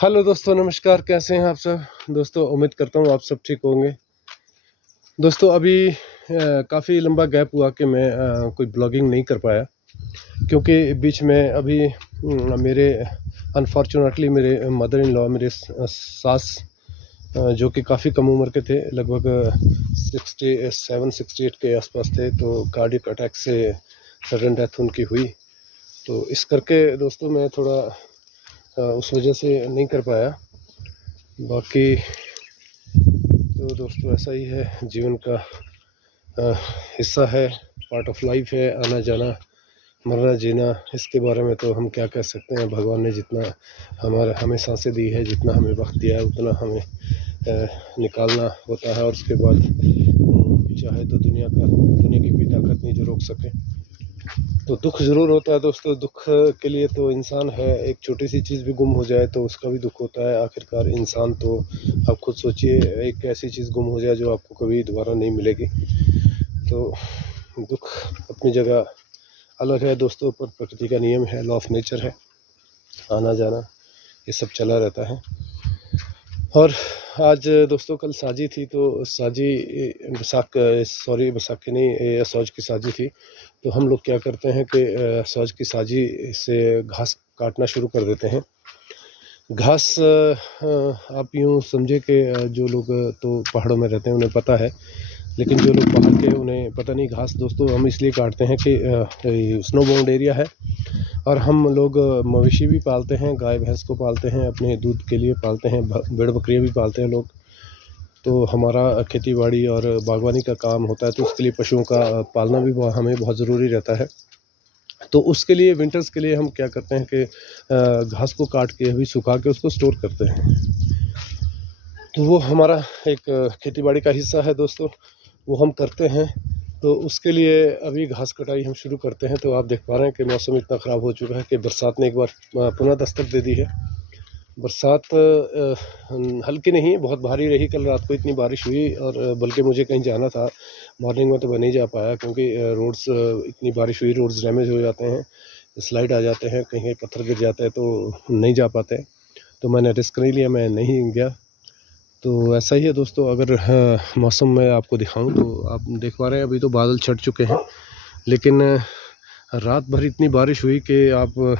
Hello दोस्तों, नमस्कार। कैसे हैं आप सब? दोस्तों उम्मीद करता हूँ आप सब ठीक होंगे। दोस्तों अभी काफ़ी लंबा गैप हुआ कि मैं कोई ब्लॉगिंग नहीं कर पाया, क्योंकि बीच में अभी मेरे अनफॉर्चुनेटली मेरे मदर इन लॉ, मेरे सास, जो कि काफ़ी कम उम्र के थे, लगभग 67-68 के आसपास थे, तो कार्डियक अटैक से सडन डेथ उनकी हुई। तो इस करके दोस्तों मैं थोड़ा उस वजह से नहीं कर पाया। बाकी तो दोस्तों ऐसा ही है, जीवन का अ, हिस्सा है, पार्ट ऑफ लाइफ है, आना जाना, मरना जीना। इसके बारे में तो हम क्या कह सकते हैं। भगवान ने जितना हमें सांसें दी है, जितना हमें वक्त दिया है, उतना हमें निकालना होता है। और उसके बाद चाहे तो दुनिया की कोई ताकत नहीं जो रोक सके। तो दुख ज़रूर होता है दोस्तों। दुख के लिए तो इंसान है, एक छोटी सी चीज़ भी गुम हो जाए तो उसका भी दुख होता है। आखिरकार इंसान तो, आप खुद सोचिए, एक ऐसी चीज़ गुम हो जाए जो आपको कभी दोबारा नहीं मिलेगी। तो दुख अपनी जगह अलग है दोस्तों, पर प्रकृति का नियम है, लॉ ऑफ नेचर है, आना जाना ये सब चला रहता है। और आज दोस्तों कल साजी थी, तो साजी बैसाखी नहीं, सौज की साजी थी। तो हम लोग क्या करते हैं कि सौज की साजी से घास काटना शुरू कर देते हैं। घास आप यूँ समझे कि जो लोग तो पहाड़ों में रहते हैं उन्हें पता है, लेकिन जो लोग बाहर के उन्हें पता नहीं। घास दोस्तों हम इसलिए काटते हैं कि स्नो बाउंड एरिया है, और हम लोग मवेशी भी पालते हैं, गाय भैंस को पालते हैं, अपने दूध के लिए पालते हैं, भेड़ बकरियाँ भी पालते हैं लोग। तो हमारा खेती बाड़ी और बागवानी का काम होता है, तो उसके लिए पशुओं का पालना भी हमें बहुत ज़रूरी रहता है। तो उसके लिए विंटर्स के लिए हम क्या करते हैं कि घास को काट के अभी सुखा के उसको स्टोर करते हैं। तो वो हमारा एक खेती बाड़ी का हिस्सा है दोस्तों, वो हम करते हैं। तो उसके लिए अभी घास कटाई हम शुरू करते हैं। तो आप देख पा रहे हैं कि मौसम इतना ख़राब हो चुका है कि बरसात ने एक बार पुनः दस्तक दे दी है। बरसात हल्की नहीं, बहुत भारी रही। कल रात को इतनी बारिश हुई, और बल्कि मुझे कहीं जाना था मॉर्निंग में, तो मैं नहीं जा पाया, क्योंकि रोड्स इतनी बारिश हुई, रोड्स डैमेज हो जाते हैं, स्लाइड आ जाते हैं, कहीं कहीं पत्थर गिर जाते हैं, तो नहीं जा पाते। तो मैंने रिस्क नहीं लिया, मैं नहीं गया। तो ऐसा ही है दोस्तों। अगर मौसम मैं आपको दिखाऊं तो आप देख पा रहे हैं, अभी तो बादल छट चुके हैं, लेकिन रात भर इतनी बारिश हुई कि आप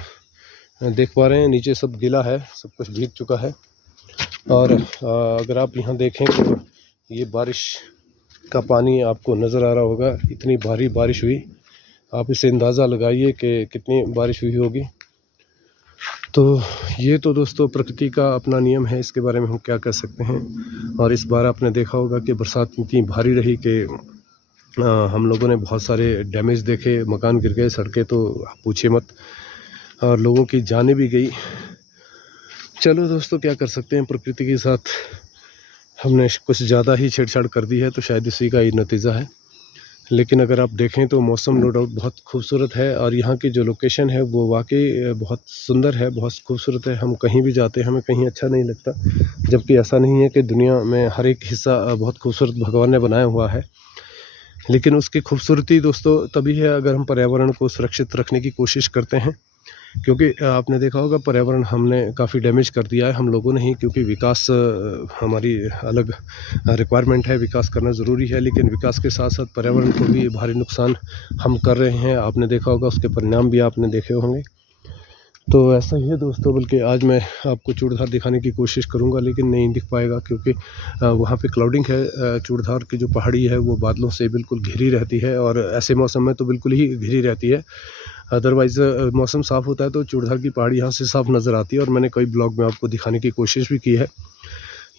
देख पा रहे हैं नीचे सब गीला है, सब कुछ भीग चुका है। और अगर आप यहाँ देखें तो ये बारिश का पानी आपको नज़र आ रहा होगा, इतनी भारी बारिश हुई। आप इसे अंदाज़ा लगाइए कि कितनी बारिश हुई होगी। तो ये तो दोस्तों प्रकृति का अपना नियम है, इसके बारे में हम क्या कर सकते हैं। और इस बार आपने देखा होगा कि बरसात इतनी भारी रही कि हम लोगों ने बहुत सारे डैमेज देखे, मकान गिर गए, सड़कें तो आप पूछिए मत, और लोगों की जानें भी गई। चलो दोस्तों, क्या कर सकते हैं, प्रकृति के साथ हमने कुछ ज़्यादा ही छेड़छाड़ कर दी है, तो शायद इसी का ही नतीजा है। लेकिन अगर आप देखें तो मौसम नो डाउट बहुत खूबसूरत है, और यहाँ की जो लोकेशन है वो वाकई बहुत सुंदर है, बहुत खूबसूरत है। हम कहीं भी जाते हैं हमें कहीं अच्छा नहीं लगता, जबकि ऐसा नहीं है कि दुनिया में हर एक हिस्सा बहुत खूबसूरत भगवान ने बनाया हुआ है। लेकिन उसकी खूबसूरती दोस्तों तभी है अगर हम पर्यावरण को सुरक्षित रखने की कोशिश करते हैं। क्योंकि आपने देखा होगा पर्यावरण हमने काफ़ी डैमेज कर दिया है, हम लोगों ने ही, क्योंकि विकास हमारी अलग रिक्वायरमेंट है, विकास करना ज़रूरी है, लेकिन विकास के साथ साथ पर्यावरण को भी भारी नुकसान हम कर रहे हैं। आपने देखा होगा, उसके परिणाम भी आपने देखे होंगे। तो ऐसा ही है दोस्तों। बल्कि आज मैं आपको चूड़धार दिखाने की कोशिश करूंगा, लेकिन नहीं दिख पाएगा, क्योंकि वहाँ पे क्लाउडिंग है। चूड़धार की जो पहाड़ी है वो बादलों से बिल्कुल घिरी रहती है, और ऐसे मौसम में तो बिल्कुल ही घिरी रहती है। अदरवाइज़ मौसम साफ़ होता है तो चूड़धार की पहाड़ी यहाँ से साफ नज़र आती है, और मैंने कई ब्लॉग में आपको दिखाने की कोशिश भी की है।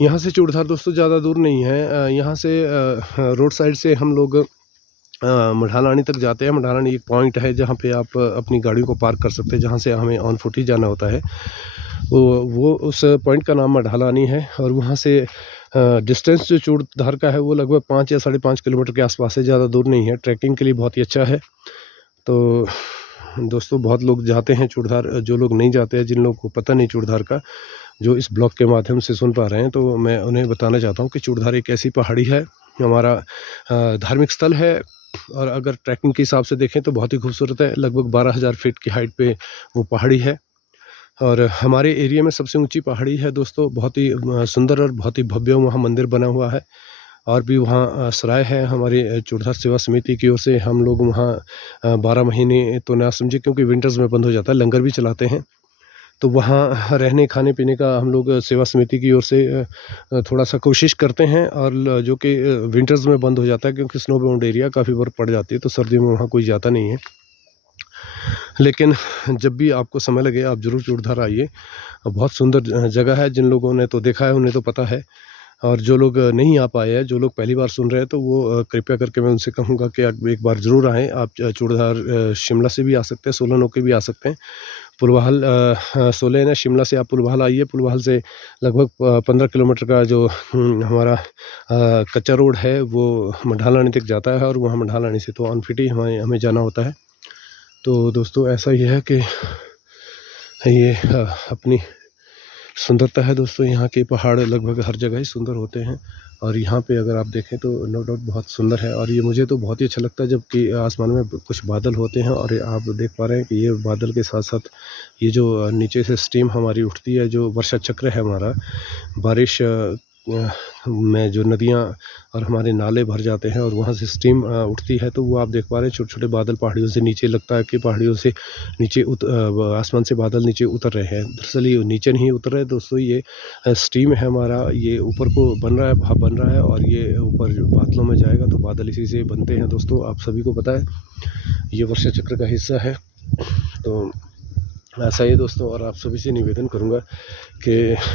यहाँ से चूड़धार दोस्तों ज़्यादा दूर नहीं है। यहाँ से रोड साइड से हम लोग मढ़ालानी तक जाते हैं। मढ़ालानी एक पॉइंट है जहाँ पे आप अपनी गाड़ियों को पार्क कर सकते हैं, जहाँ से हमें ऑन फुट ही जाना होता है। वो उस पॉइंट का नाम मढ़ालानी है, और वहाँ से डिस्टेंस जो चूड़धार का है वो लगभग 5 या 5.5 किलोमीटर के आसपास है, ज़्यादा दूर नहीं है। ट्रैकिंग के लिए बहुत ही अच्छा है। तो दोस्तों बहुत लोग जाते हैं चूड़धार, जो लोग नहीं जाते हैं, जिन लोगों को पता नहीं चूड़धार का, जो इस ब्लॉग के माध्यम से सुन पा रहे हैं, तो मैं उन्हें बताना चाहता हूँ कि चूड़धार एक ऐसी पहाड़ी है, हमारा धार्मिक स्थल है। और अगर ट्रैकिंग के हिसाब से देखें तो बहुत ही खूबसूरत है। लगभग 12,000 फीट की हाइट पे वो पहाड़ी है। और हमारे एरिया में सबसे ऊंची पहाड़ी है दोस्तों, बहुत ही सुंदर और बहुत ही भव्य वहाँ मंदिर बना हुआ है। और भी वहाँ सराय है हमारी चूड़धार सेवा समिति की ओर से। हम लोग वहाँ 12 महीने तो ना समझिए, क्योंकि विंटर्स में बंद हो जाता है, लंगर भी चलाते हैं। तो वहाँ रहने खाने पीने का हम लोग सेवा समिति की ओर से थोड़ा सा कोशिश करते हैं। और जो कि विंटर्स में बंद हो जाता है, क्योंकि स्नो बाउंड एरिया काफ़ी बर्फ़ पड़ जाती है, तो सर्दियों में वहाँ कोई जाता नहीं है। लेकिन जब भी आपको समय लगे आप ज़रूर चूड़धार आइए। बहुत सुंदर जगह है। जिन लोगों ने तो देखा है उन्हें तो पता है, और जो लोग नहीं आ पाए हैं, जो लोग पहली बार सुन रहे हैं, तो वो कृपया करके मैं उनसे कहूँगा कि आप एक बार ज़रूर आएँ। आप चूड़धार शिमला से भी आ सकते हैं, सोलन होके भी आ सकते हैं। पुलवाहल सोलन है, शिमला से आप पुलवाहल आइए। पुलवाहल से लगभग 15 किलोमीटर का जो हमारा कच्चा रोड है वो मढ़ालानी तक जाता है, और वहाँ मढ़ालानी से तो अनफिट ही हमें हमें जाना होता है। तो दोस्तों ऐसा ही है कि ये अपनी सुंदरता है दोस्तों। यहाँ के पहाड़ लगभग हर जगह ही सुंदर होते हैं, और यहाँ पे अगर आप देखें तो नो डाउट बहुत सुंदर है। और ये मुझे तो बहुत ही अच्छा लगता है जबकि आसमान में कुछ बादल होते हैं, और आप देख पा रहे हैं कि ये बादल के साथ साथ ये जो नीचे से स्टीम हमारी उठती है, जो वर्षा चक्र है हमारा, बारिश में जो नदियाँ और हमारे नाले भर जाते हैं और वहाँ से स्टीम उठती है, तो वो आप देख पा रहे हैं छोटे-छोटे बादल पहाड़ियों से नीचे। लगता है कि पहाड़ियों से नीचे आसमान से बादल नीचे उतर रहे हैं। दरअसल ये नीचे नहीं उतर रहे दोस्तों, ये स्टीम है हमारा, ये ऊपर को बन रहा है, भाप बन रहा है, और ये ऊपर जो बादलों में जाएगा तो बादल इसी से बनते हैं दोस्तों। आप सभी को पता है, ये वर्षा चक्र का हिस्सा है। तो ऐसा ही है दोस्तों, और आप सभी से निवेदन करूँगा कि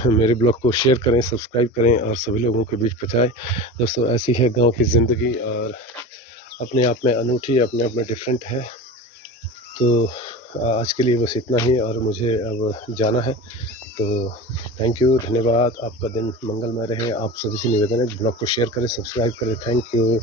मेरे ब्लॉग को शेयर करें, सब्सक्राइब करें और सभी लोगों के बीच पहुँचाएँ। दोस्तों ऐसी है गाँव की ज़िंदगी, और अपने आप में अनूठी, अपने आप में डिफरेंट है। तो आज के लिए बस इतना ही, और मुझे अब जाना है। तो थैंक यू, धन्यवाद। आपका दिन मंगलमय रहे। आप सभी से निवेदन है, ब्लॉग को शेयर करें, सब्सक्राइब करें। Thank you.